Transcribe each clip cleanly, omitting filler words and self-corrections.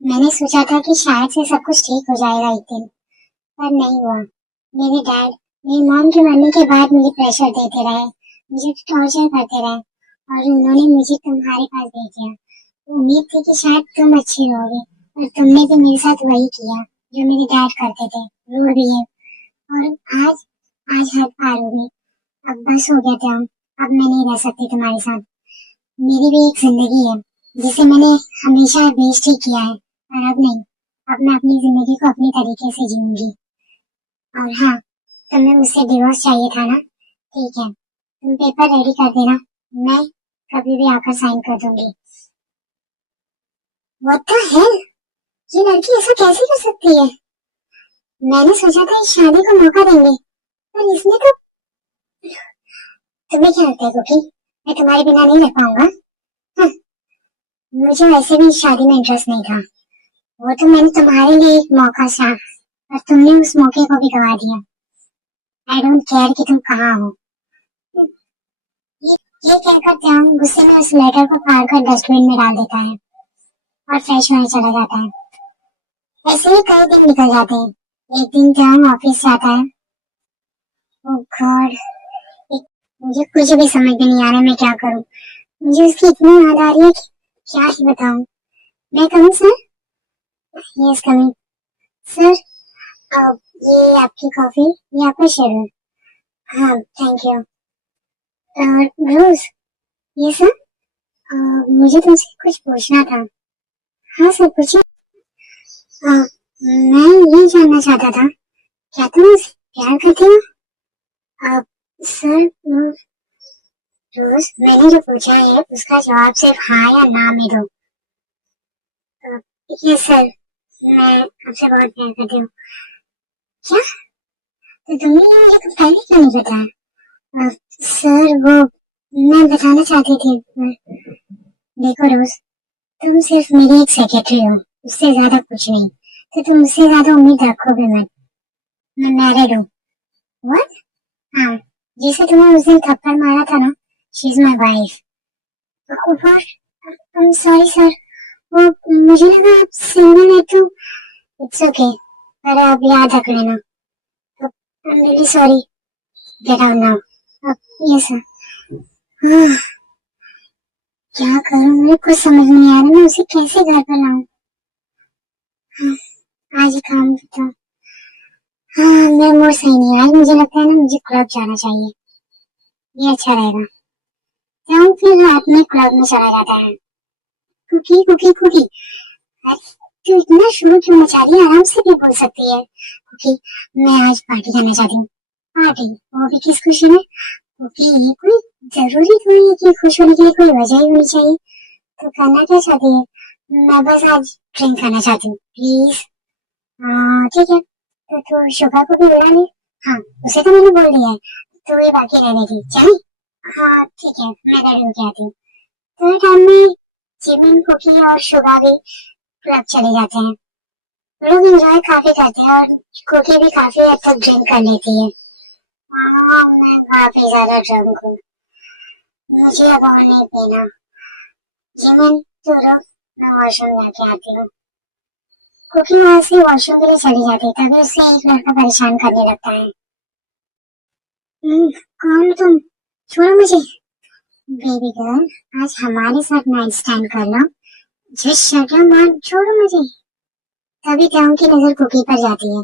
मैंने सोचा था कि शायद से सब कुछ ठीक हो जाएगा एक दिन, पर नहीं हुआ। मेरे डैड मेरी मॉम के मरने के बाद मुझे प्रेशर देते रहे, मुझे टॉर्चर करते रहे और उन्होंने मुझे तुम्हारे पास भेज दिया। उम्मीद थी कि शायद तुम अच्छी रहोगे, पर तुमने भी मेरे साथ वही किया जो मेरे डैड करते थे, रूड बिहेव। और आज आज हद पार हो गई। अब बस हो गया था। अब मैं नहीं रह सकती तुम्हारे साथ। मेरी भी एक जिंदगी है जिसे मैंने हमेशा वेस्ट ही किया है, पर अब नहीं। अब मैं अपनी जिंदगी को अपने तरीके से जीऊंगी। और हाँ, तुम्हें मुझसे डिवोर्स चाहिए था ना? ठीक है, तुम पेपर रेडी कर देना, मैं कभी भी आकर साइन कर दूंगी। व्हाट द हेल, ये लड़की ऐसा कैसे कर सकती है? मैंने सोचा था इस शादी को मौका देंगे, पर इसने तो। तुम्हें क्या लगता है कुकी, मैं तुम्हारे बिना नहीं रह पाऊंगा? हाँ, मुझे वैसे भी इस शादी में इंटरेस्ट नहीं था। वो तो मैंने तुम्हारे लिए एक मौका सा, पर तुमने उस मौके को भी गवा दिया। आई डोंट केयर कि तुम कहाँ हो। ये, ये कहकर त्याग गुस्से में उस लेटर को फाड़ कर डस्टबिन में डाल देता है और फ्रेश होने चला जाता है। ऐसे ही कई दिन निकल जाते हैं। एक दिन त्याग ऑफिस जाता है। ओह गॉड, मुझे कुछ भी समझ में नहीं आ रहा मैं क्या करूं। मुझे उसकी इतनी याद आ रही है कि क्या ही बताऊं। मैं coming sir? Yes coming sir. अब ये आपकी कॉफी, ये आपका शेयर। हाँ थैंक यू। ब्रूस, ये सर, मुझे तुमसे कुछ पूछना था। हाँ सर पूछिए। मैं ये जानना चाहता था, क्या तुम उसे प्यार करते हो? अब सर, ब्रूस, मैंने जो पूछा है उसका जवाब सिर्फ हाँ या ना में दो। ये सर, मैं आपसे बहुत प्यार करती हूँ। क्या? तो तुमने ये मुझे तो पहले क्यों नहीं बताया? सर वो, मैं बताना चाहती थी देखो रोज, तुम सिर्फ मेरी एक सेक्रेटरी हो, उससे ज्यादा कुछ नहीं। तो तुम उससे ज्यादा उम्मीद रखोगे मत। मैं मैरिड हूँ। व्हाट? हाँ, जिसे तुमने उस दिन थप्पड़ मारा था ना, she is my wife. Sorry sir, वो मुझे लगा आप सिंगल है तो। इट्स ओके, पर आप याद रख लेना। I am really sorry. Get out now. Yes sir. क्या करूं, मुझे कुछ समझ नहीं आ रहा, मैं उसे कैसे घर पर लाऊं? आज ही काम था। हाँ, मेरा मूड सही नहीं है आज। मुझे लगता है ना, मुझे क्लब जाना चाहिए। ये अच्छा रहेगा। तो फिर रात में क्लब में चला जाता है। कुकी कुकी कुकी, तू इतना शोर क्यों मचा रही है? आराम से भी बोल सकती है। कुकी, मैं आज पार्टी करना चाहती हूँ। पार्टी? वो भी किस खुशी में? कुकी, ये कोई जरूरी थोड़ी है कि खुश होने के लिए कोई वजह ही होनी चाहिए। तो करना क्या चाहती है? मैं बस आज ड्रिंक करना चाहती हूँ, प्लीज। ठीक है, तो तू शुभा को भी बुला ले। हाँ, उसे तो मैंने बोल दिया है, तो ये बाकी रहने दी, चली। हाँ ठीक है, मैं रेडी होके आती हूँ। तो टाइम में जिमिन, कुकी और शुभा भी क्लब चले जाते हैं। लोग एंजॉय काफी करते हैं और कुकी भी काफी हद तक ड्रिंक कर लेती है। हाँ, मैं काफी ज्यादा ड्रंक हूँ, मुझे अब और नहीं पीना। जिमिन तू रुक, मैं वॉशरूम जाके आती हूँ। कुकी वहां से वॉशरूम के लिए चली जाती है, तभी उसे एक लड़का परेशान करने लगता है। कौन हो तुम? छोड़ो मुझे। बेबी गर्ल, आज हमारे साथ नाइट स्टैंड कर लो। जस्ट शट योर माउथ, छोड़ो मुझे। तभी टाउन की नजर कुकी पर जाती है।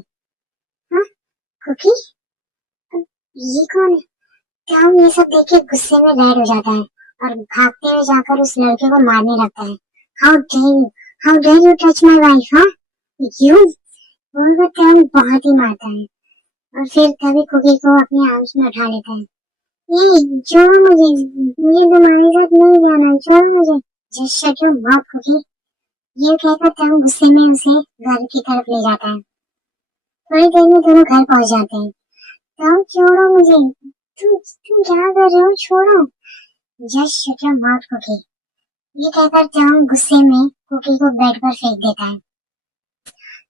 हाँ, कुकी, ये कौन है? टाउन ये सब देख के गुस्से में रेड हो जाता है और भागते हुए जाकर उस लड़के को मारने लगता है। How dare you, how dare you touch my wife, हाँ यू। वो टाउन बहुत ही मारता है और फिर तभी कुकी को अपने आर्म्स में उठा लेता है। ये छोड़ो मुझे, मुझे तुम्हारे साथ नहीं जाना, छोड़ो मुझे। Just shut your mouth cookie. ये कहकर तंग गुस्से में उसे घर की तरफ ले जाता है। थोड़ी देर में दोनों घर पहुंच जाते हैं। तंग छोड़ो मुझे, तुम क्या कर रहे हो, छोड़ो। Just shut your mouth cookie. ये कहकर तंग गुस्से में कुकी को बेड पर फेंक देता है।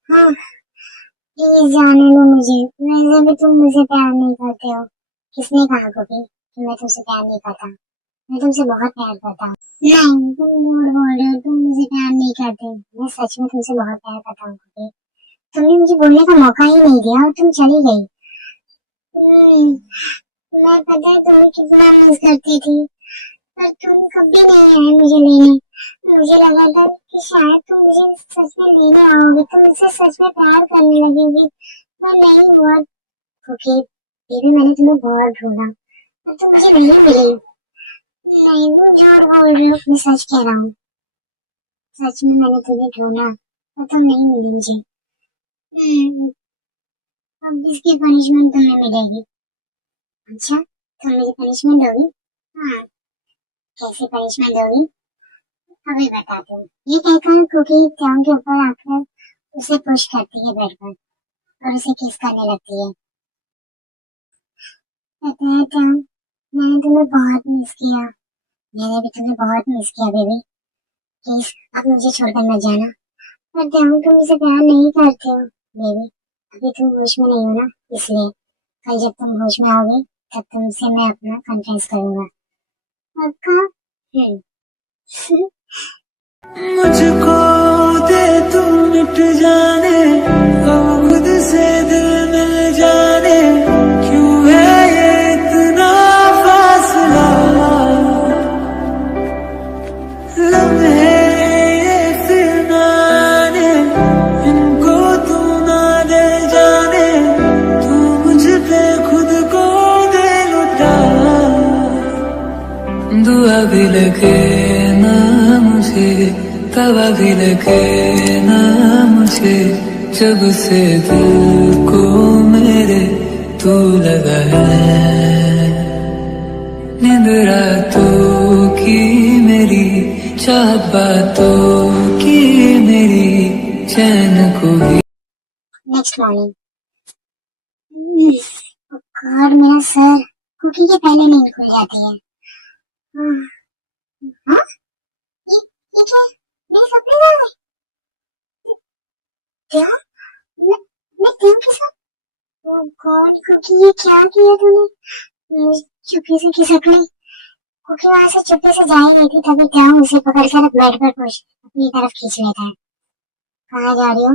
हाँ, प्लीज जाने दो मुझे, वैसे भी तुम मुझे प्यार नहीं करते हो। किसने कहा कुकी कि मैं तुमसे प्यार नहीं करता? मैं तुमसे बहुत प्यार करता हूँ। नहीं, तुम झूठ बोल रहे हो, तुम मुझे प्यार नहीं करते। मैं सच में तुमसे बहुत प्यार करता हूँ कुकी। तुमने मुझे बोलने का मौका ही नहीं दिया और तुम चली गई। मैं पता है तुम्हें कितना मिस करती थी, पर तुम कभी नहीं आए मुझे लेने। मुझे लगा था कि शायद तुम मुझे सच में लेने आओगे, तुम मुझसे सच में प्यार करने लगेगी, पर नहीं हुआ क्योंकि बेबी मैंने तुम्हें बहुत ढूंढा और तुम मुझे नहीं मिली। नहीं, तुम झूठ बोल रहे हो, मैं सच कह रहा हूँ। सच में मैंने तुम्हें ढूंढा और तुम नहीं मिली मुझे। अब इसकी पनिशमेंट तुम्हें मिलेगी। अच्छा, तुम मुझे पनिशमेंट दोगी? हाँ, कैसी पनिशमेंट दोगी अभी बताती हूँ। ये कहकर कुकी ट्याम के ऊपर आकर उसे पुश करती है बेड पर और उसे किस करने लगती है। कहते हैं ट्याम, मैंने तुम्हें बहुत मिस किया। मैंने भी तुम्हें बहुत मिस किया बेबी। प्लीज अब मुझे छोड़कर मत जाना। पर ट्याम, तुम मुझे प्यार नहीं करते हो बेबी। अभी तुम होश में नहीं हो ना, इसलिए कल जब तुम होश में आओगे तब तुमसे मैं अपना कन्फेस करूंगा। पक्का? मुझको दे तुम मिट जाने, अब खुद से दिल मिल जाने, क्यों है ये इतना फासला, लम्हे ये फिर ना आने, इनको तू ना दे जाने, तू मुझ पे खुद को दे लुटा, दुआ भी लगे ना मुझे, तवा भी लगे ना मुझे, जब से दिल को मेरे तू लगा है। नींद रातों की मेरी, चाहत बातों की मेरी, चैन को भी। Next morning. गॉड, मेरा सर। कुकी के पहले नींद खुल जाती है। हाँ? ये क्या? मेरे सपने में आ गए? क्या? मैं क्यों के साथ? ओह गॉड, कुकी ये क्या किया तूने? मैं चुपके से खिसक गई। कुकी वहां से चुपके से जा ही नहीं थी, तभी क्या उसे पकड़कर बेड पर पुश अपनी तरफ खींच लेता है। कहाँ जा रही हो?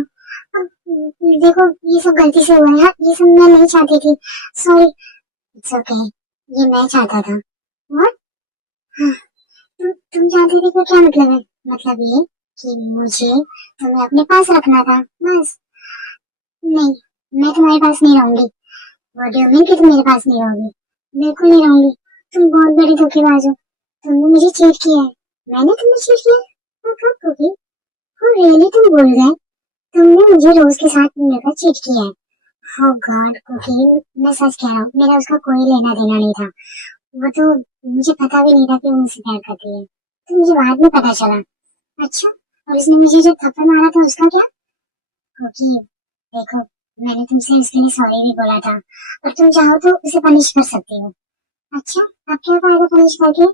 देखो, ये सब गलती से हुआ है। हाँ, ये सब मैं नहीं चाहती थी। सॉरी। It's okay. ये मैं चाहता था। व्हाट? हाँ, तुम चाहती थी, तो क्या मतलब है? मतलब ये कि मुझे तुम्हें अपने पास रखना था, बस। नहीं, मैं तुम्हारे पास नहीं रहूंगी। व्हाट डू यू मीन कि तुम मेरे पास नहीं रहोगी? बिल्कुल नहीं रहूंगी। तुम बहुत बड़ी धोखेबाज हो। तुमने मुझे चीट किया है। मैंने तुम्हें चीट किया? और कब होगी? हाँ रियली, तुम भूल गए? तुमने मुझे रोज के साथ मिलकर चीट किया है। Oh God, कुकी, मैं सच कह रहा हूँ, मेरा उसका कोई लेना देना नहीं था। वो तो मुझे पता भी नहीं था कि वो मुझसे प्यार करती है, तो मुझे बाद में पता चला। अच्छा, और उसने मुझे जो थप्पड़ मारा था उसका क्या? कुकी, देखो, मैंने तुमसे उसके लिए सॉरी भी बोला था, और तुम चाहो तो उसे पनिश कर सकती हो। अच्छा, अब क्या फायदा पनिश करके?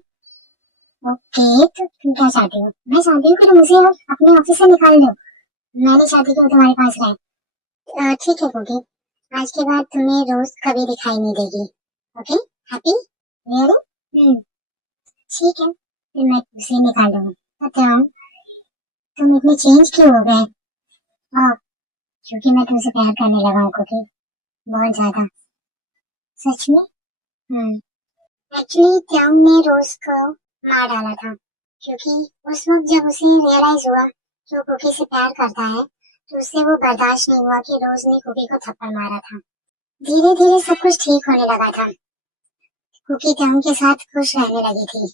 ओके, तो तुम क्या चाहती हो? मैं चाहती हूँ कि तुम उसे अपने ऑफिस से निकाल दो। मैं नहीं चाहती कि वो तुम्हारे पास रहे। ठीक है कुकी, आज के बाद तुम्हें रोज कभी दिखाई नहीं देगी। ओके? हैप्पी? रियली? ठीक है, फिर मैं उसे निकाल दूंगा। बताओ, तुम इतने चेंज क्यों हो गए? हाँ, क्योंकि मैं तुमसे प्यार करने लगा हूँ कुकी, बहुत ज्यादा। सच में? एक्चुअली त्याग ने रोज को मार डाला था, क्योंकि उस वक्त जब उसे रियलाइज हुआ कि वो कुकी से प्यार करता है, तो उससे वो बर्दाश्त नहीं हुआ कि रोज ने कुकी को थप्पड़ मारा था। धीरे धीरे सब कुछ ठीक होने लगा था। कुकी त्याग के साथ खुश रहने लगी थी।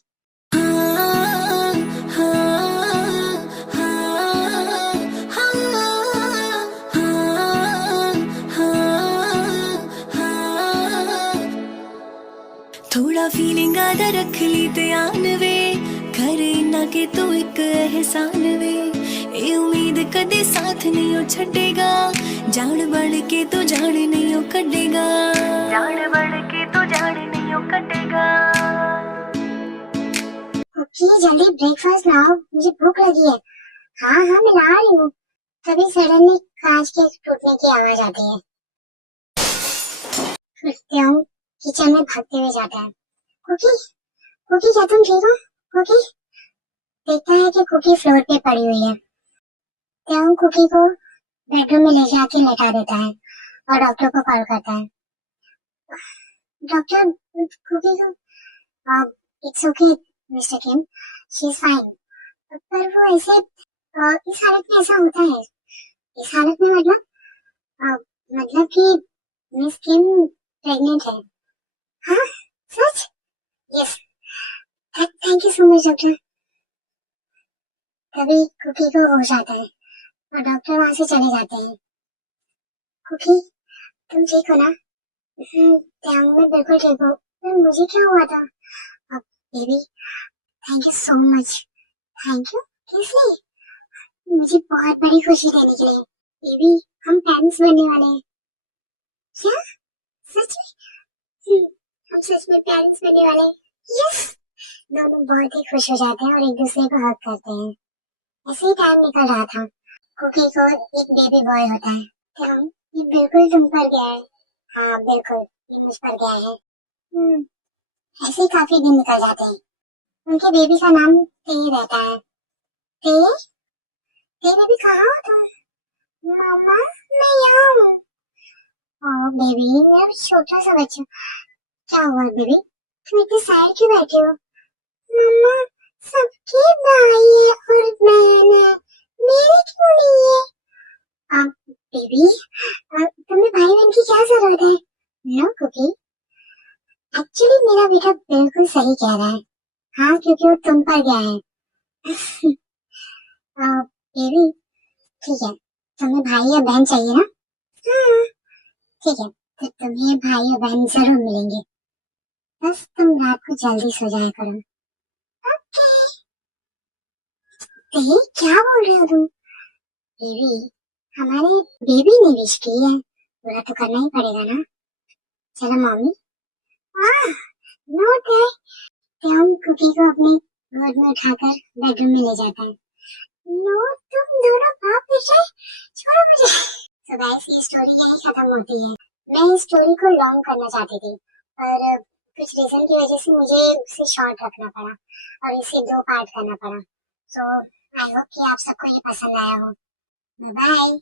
थोड़ा फीलिंग आधा रख ली ध्यान वे, करे ना के तू एक एहसान वे, ए उम्मीद कदे साथ नहीं हो छड़ेगा, जान बढ़ के तो जान नहीं हो कटेगा, जान बढ़ के तो जान नहीं हो कटेगा। जल्दी ब्रेकफास्ट लाओ, मुझे भूख लगी है। हाँ हाँ, मैं ला रही हूँ। तभी सडनली कांच के टूटने की आवाज आती है। त्याग किचन में भागते हुए जाता है। कुकी, कुकी क्या तुम ठीक हो? कुकी देखता है कि कुकी फ्लोर पे पड़ी हुई है। त्याऊ कुकी को बेडरूम में ले जाके लेटा देता है और डॉक्टर को कॉल करता है। डॉक्टर कुकी को it's okay mister Kim, she is fine. पर वो ऐसे इस हालत में ऐसा होता है। इस हालत में मतलब कि मिस किम प्रेग्नेंट है। हाँ सच? Yes, thank you so much doctor. तभी कुकी को होश आता है और डॉक्टर वहां से चले जाते हैं। कुकी तुम ठीक हो ना? मैं बिल्कुल ठीक हूँ। पर मुझे क्या हुआ था? Baby thank you so much. Thank you किस लिए? मुझे बहुत बड़ी खुशी देने के लिए। बेबी हम पेरेंट्स बनने वाले हैं। क्या? सच में? हम सच में पेरेंट्स बनने वाले हैं। यस। दोनों बहुत ही खुश हो जाते हैं और एक दूसरे को हग करते हैं। ऐसे ही टाइम निकल रहा था। कुकी को एक बेबी बॉय होता है। क्या ये बिल्कुल तुम पर गया है? हाँ बिल्कुल, ये मुझ पर गया है। ऐसे ही काफी दिन निकल जाते हैं। उनके बेबी का नाम ते रहता है। ते? ते बेबी कहाँ हो तुम? मामा मैं यहाँ हूँ। ओह बेबी मेरा छोटा सा बच्चा। क्या हुआ बेबी? तुम इतने सैड क्यों बैठे हो? मम्मा सबके भाई है और बहन है, मेरे क्यों नहीं है? बेबी तुम्हें भाई बहन की क्या जरूरत है? नो कुकी, एक्चुअली मेरा बेटा बिल्कुल सही कह रहा है। हाँ क्योंकि वो तुम पर गया है। बेबी ठीक है, तुम्हें भाई या बहन चाहिए ना? हाँ ठीक है, तो तुम्हें भाई और बहन जरूर मिलेंगे। बस तुम रात को जल्दी सो जाया करो। ओके। क्या बोल रहे हो तुम? बेबी हमारे बेबी ने विश की है, पूरा तो करना ही पड़ेगा ना। चलो मम्मी। नोट है। त्याऊ कुकी को अपने गोद में उठाकर बेडरूम में ले जाता है। नो तुम दोनों बाप बेटे छोड़ो मुझे। तो गाइस ये स्टोरी यहीं खत्म होती है। मैं इस स्टोरी को लॉन्ग करना चाहती थी पर कुछ रीजन की वजह से मुझे उसे शॉर्ट रखना पड़ा और इसे 2 पार्ट करना पड़ा। सो आई होप कि आप सबको ये पसंद आया हो। बाय।